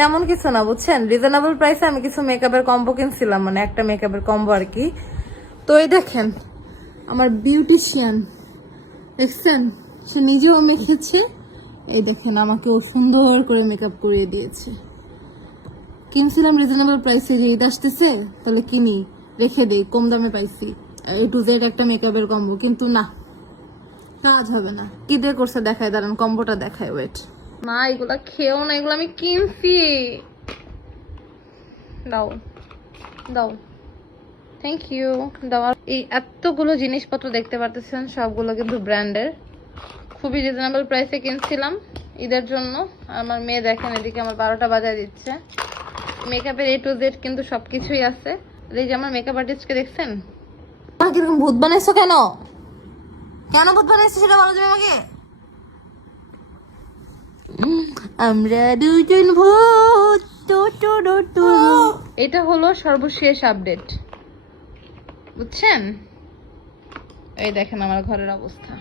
তেমন কিছু না বুঝছেন, রিজনেবল প্রাইসে আমি কিছু মেকআপের কম্বো কিনছিলাম, মানে একটা মেকআপের কম্বো আর কি। তো এই দেখেন আমার বিউটিশিয়ান, দেখছেন সে নিজেও মেখেছে, এই দেখেন আমাকেও সুন্দর করে মেকআপ করিয়ে দিয়েছে। কিনছিলাম রিজনেবল প্রাইসে, যে ঈদ আসতেছে তাহলে কিনি, রেখে দেই, কম দামে পাইছি A to Z একটা মেকআপের কম্বো, কিন্তু না, কাজ হবে না। কি দিয়ে করছে দেখায়, দাঁড়ান কম্বোটা দেখায়, ওয়েট। না এগুলা খেও না, এগুলো আমি কিনছি। দাও দাও, থ্যাংক ইউ দাও। এই এতগুলো জিনিসপত্র দেখতে পারতেছেন, সবগুলো কিন্তু ব্র্যান্ডের, খুবই রিজনেবল প্রাইসে কিনছিলাম ঈদের জন্য। আমার মেয়ে দেখেন এদিকে আমার 12টা বাজায় দিচ্ছে। মেকআপের A to Z কিন্তু সবকিছুই আছে। এই যে আমার মেকআপ আর্টিস্টকে দেখছেন, কিরকম ভূত বানাইছো, কেন কেন ভূত বানাইছো সেটা বলো তুমি আমাকে। আমরা দুজন ভূত। এটা হলো সর্বশেষ আপডেট, বুঝছেন। এই দেখেন আমার ঘরের অবস্থা।